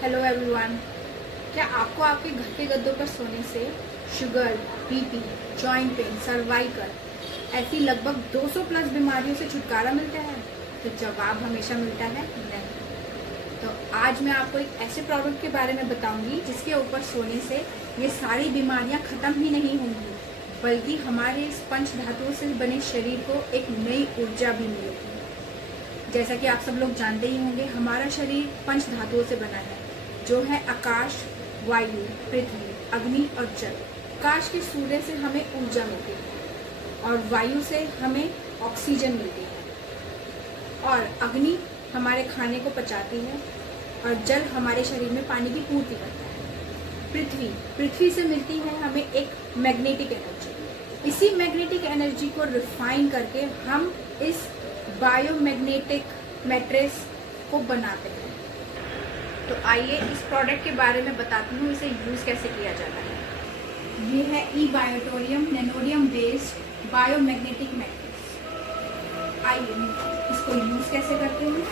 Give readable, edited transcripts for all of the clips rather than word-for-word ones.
Hello everyone. क्या आपको आपके घर के गद्दों पर सोने से sugar, BP, joint pain, cervical ऐसी लगभग 200 प्लस बीमारियों से छुटकारा मिलता है? तो जवाब हमेशा मिलता है नहीं। तो आज मैं आपको एक ऐसे प्रोडक्ट के बारे में बताऊंगी जिसके ऊपर सोने से ये सारी बीमारियां खत्म ही नहीं होंगी, बल्कि हमारे इस पंच धातुओं से बने शरीर को एक नई ऊर्जा भी मिलेगी। जैसा कि आप सब लोग जानते ही होंगे, हमारा शरीर पंच धातुओं से बना है, जो है आकाश, वायु, पृथ्वी, अग्नि और जल। आकाश के सूर्य से हमें ऊर्जा मिलती है और वायु से हमें ऑक्सीजन मिलती है और अग्नि हमारे खाने को पचाती है और जल हमारे शरीर में पानी की पूर्ति करता है। पृथ्वी से मिलती है हमें एक मैग्नेटिक एनर्जी। इसी मैग्नेटिक एनर्जी को रिफाइन करके हम इस बायोमैग्नेटिक मैट्रेस को बनाते हैं। तो आइए इस प्रोडक्ट के बारे में बताती हूँ, इसे यूज़ कैसे किया जाता है। ये है ई-बायोटोरियम नैनोडियम बेस्ड बायोमैग्नेटिक मैट्रेस। आइए इसको यूज़ कैसे करते हैं।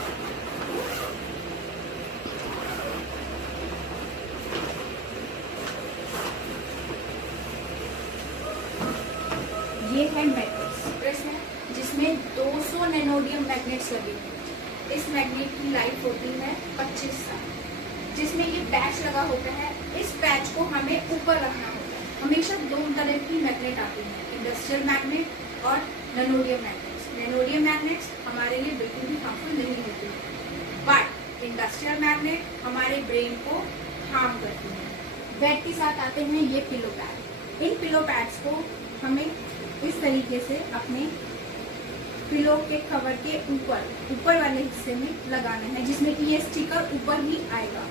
ये है मैट्रेस है जिसमें 200 नैनोडियम मैग्नेट्स लगे हैं। इस मैग्नेट की लाइफ होती है 25 साल, जिसमें ये पैच लगा होता है। इस पैच को हमें ऊपर रखना होता है। हमेशा दो तरह की मैग्नेट आती है, इंडस्ट्रियल मैग्नेट और नैनोडियम मैग्नेट्स। नैनोडियम मैग्नेट्स हमारे लिए बिल्कुल भी हार्मफुल नहीं होती, बट इंडस्ट्रियल मैग्नेट हमारे ब्रेन को हार्म करती है। बेड के साथ आते हैं ये पिलो पैड। इन पिलो पैड्स को हमें इस तरीके से अपने पिलो के कवर के ऊपर वाले हिस्से में लगाना है, जिसमें कि ये स्टिकर ऊपर ही आएगा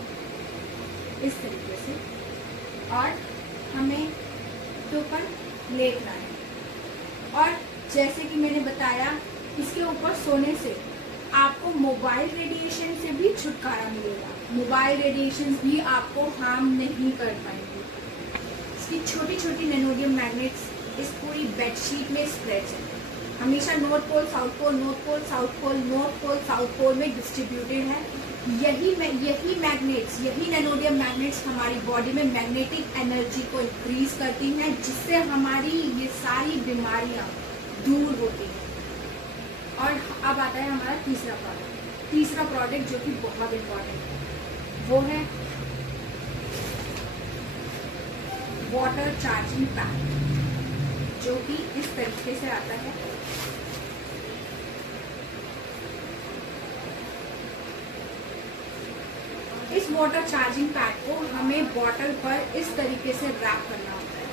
इस तरीके से, और हमें इसके ऊपर लेटना है। और जैसे कि मैंने बताया, इसके ऊपर सोने से आपको मोबाइल रेडिएशन से भी छुटकारा मिलेगा। मोबाइल रेडिएशन भी आपको हार्म नहीं कर पाएंगे। इसकी छोटी छोटी नैनोडियम मैग्नेट्स इस पूरी बेडशीट में स्प्रेड है। हमेशा north pole south pole, north pole south pole, north pole south pole में डिस्ट्रीब्यूटेड है। यही मैग्नेट्स, यही नैनोडियम मैग्नेट्स हमारी बॉडी में मैग्नेटिक एनर्जी को इंक्रीज करती हैं, जिससे हमारी ये सारी बीमारियां दूर होती हैं। और अब आता है हमारा तीसरा प्रोडक्ट जो कि बहुत इम्पोर्टेंट है, वो है वाटर चार्जिंग पैड, जो कि इस तरीके से आता है। इस वाटर चार्जिंग पैड को हमें बॉटल पर इस तरीके से रैप करना होता है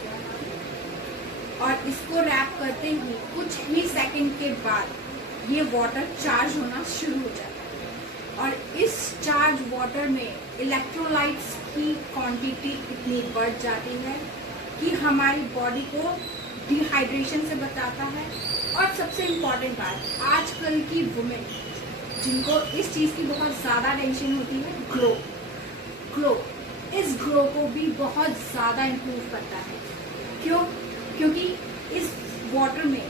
और इसको रैप करते ही कुछ ही सेकंड के बाद ये वाटर चार्ज होना शुरू हो जाता है। और इस चार्ज वाटर में इलेक्ट्रोलाइट्स की क्वांटिटी इतनी बढ़ जाती है कि हमारी बॉडी को डिहाइड्रेशन से बचाता है। और सबसे इम्पॉर्टेंट बात, आजकल की वुमेन जिनको इस चीज़ की बहुत ज़्यादा टेंशन होती है, ग्लो। इस ग्लो को भी बहुत ज़्यादा इम्प्रूव करता है। क्यों? क्योंकि इस वाटर में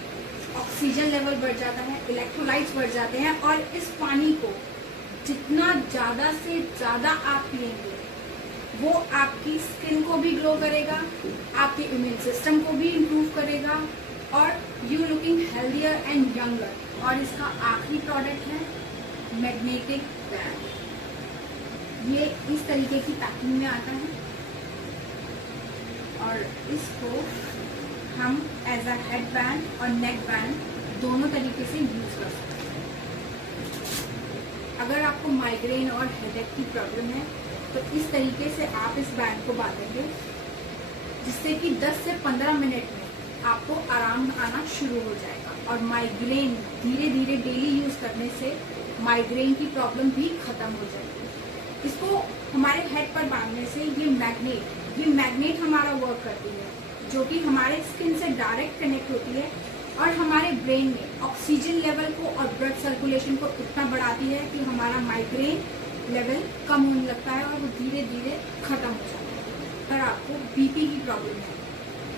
ऑक्सीजन लेवल बढ़ जाता है, इलेक्ट्रोलाइट्स बढ़ जाते हैं, और इस पानी को जितना ज़्यादा से ज़्यादा आप पिएंगे, वो आपकी स्किन को भी ग्लो करेगा, आपके इम्यून सिस्टम को भी इम्प्रूव करेगा, और you looking healthier and younger. और इसका आखिरी प्रोडक्ट है मैग्नेटिक बैंड। ये इस तरीके की पैकिंग में आता है और इसको हम एज अ हेड बैंड और नेक बैंड दोनों तरीके से यूज कर सकते हैं। अगर आपको माइग्रेन और हेडेक की प्रॉब्लम है तो इस तरीके से आप इस बैंड को बांधेंगे, जिससे कि 10 से 15 मिनट में आपको आराम आना शुरू हो जाएगा। और माइग्रेन धीरे धीरे डेली यूज करने से माइग्रेन की प्रॉब्लम भी खत्म हो जाएगी। इसको हमारे हेड पर बांधने से ये मैग्नेट हमारा वर्क करती है, जो कि हमारे स्किन से डायरेक्ट कनेक्ट होती है और हमारे ब्रेन में ऑक्सीजन लेवल को और ब्लड सर्कुलेशन को इतना बढ़ाती है कि हमारा माइग्रेन लेवल कम होने लगता है और वो धीरे धीरे खत्म हो जाता है। अगर आपको बीपी की प्रॉब्लम है,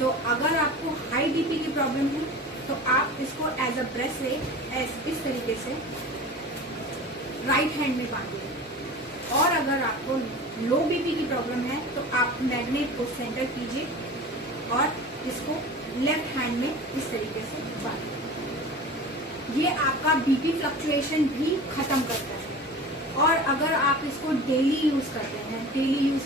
तो अगर आपको हाई बीपी की प्रॉब्लम है, तो आप इसको एज अ ब्रेसलेट इस तरीके से राइट हैंड में बांधिए। और अगर आपको लो बीपी की प्रॉब्लम है तो आप मैग्नेट को सेंटर कीजिए और इसको लेफ्ट हैंड में इस तरीके से बांधिए। ये आपका बीपी फ्लक्चुएशन भी खत्म करता है। और अगर आप इसको डेली यूज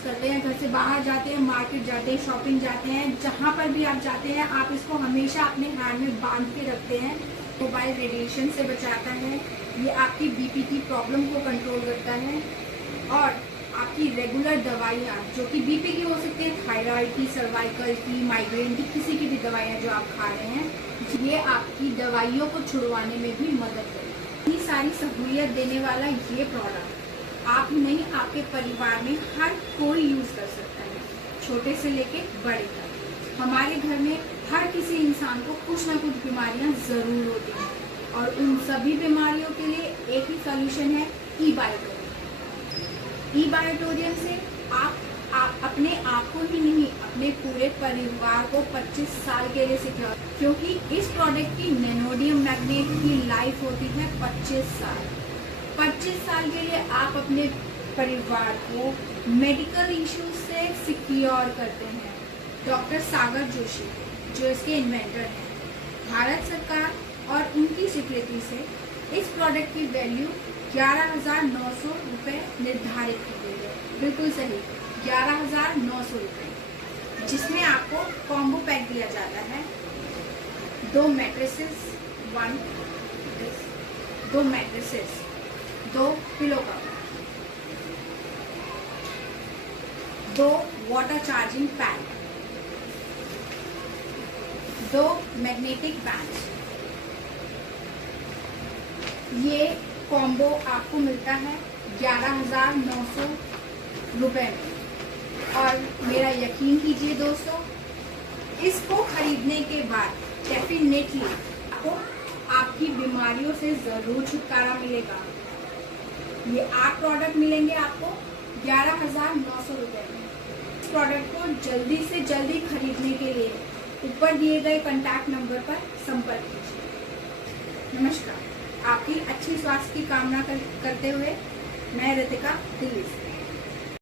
करते हैं, घर से बाहर जाते हैं, मार्केट जाते हैं, शॉपिंग जाते हैं, जहाँ पर भी आप जाते हैं, आप इसको हमेशा अपने हैंड में बांध के रखते हैं। मोबाइल रेडिएशन से बचाता है, ये आपकी बीपी की प्रॉब्लम को कंट्रोल करता है। और आपकी रेगुलर दवाइयाँ जो कि बीपी की हो सकती है, थायराइड की, सर्वाइकल की, माइग्रेन की, किसी की भी दवाइयाँ जो आप खा रहे हैं, ये आपकी दवाइयों को छुड़वाने में भी मदद करेगी। इतनी सारी सहूलियत देने वाला ये प्रोडक्ट आप ही नहीं, आपके परिवार में हर कोई यूज कर सकता है, छोटे से लेके बड़े तक। हमारे घर में हर किसी इंसान को कुछ ना कुछ बीमारियां जरूर होती हैं और उन सभी बीमारियों के लिए एक ही सॉल्यूशन है, ई बायोटोरियम। ई बायोटोरियम से आप अपने आप को ही नहीं, अपने पूरे परिवार को 25 साल के लिए सिक्योर, क्योंकि इस प्रोडक्ट की नैनोडियम मैग्नेट की लाइफ होती है 25 साल। 25 साल के लिए आप अपने परिवार को मेडिकल इश्यूज से सिक्योर करते हैं। डॉक्टर सागर जोशी जो इसके इन्वेंटर हैं, भारत सरकार और उनकी स्वीकृति से इस प्रोडक्ट की वैल्यू 11,900 रुपये निर्धारित की गई है। बिल्कुल सही, 11,900 रुपये, जिसमें आपको कॉम्बो पैक दिया जाता है। 2 mattresses, 2 pillow cover, 2 water charging pad, 2 magnetic band. ये कॉम्बो आपको मिलता है 11,900 रुपये में। और मेरा यकीन कीजिए दोस्तों, इसको खरीदने के बाद डेफिनेटली आपको आपकी बीमारियों से जरूर छुटकारा मिलेगा। ये 8 प्रोडक्ट मिलेंगे आपको 11,900 रुपये में। इस प्रोडक्ट को जल्दी से जल्दी खरीदने के लिए ऊपर दिए गए कॉन्टैक्ट नंबर पर संपर्क कीजिए। नमस्कार, आपकी अच्छी स्वास्थ्य की कामना करते हुए मैं रितिका, दिल्ली से।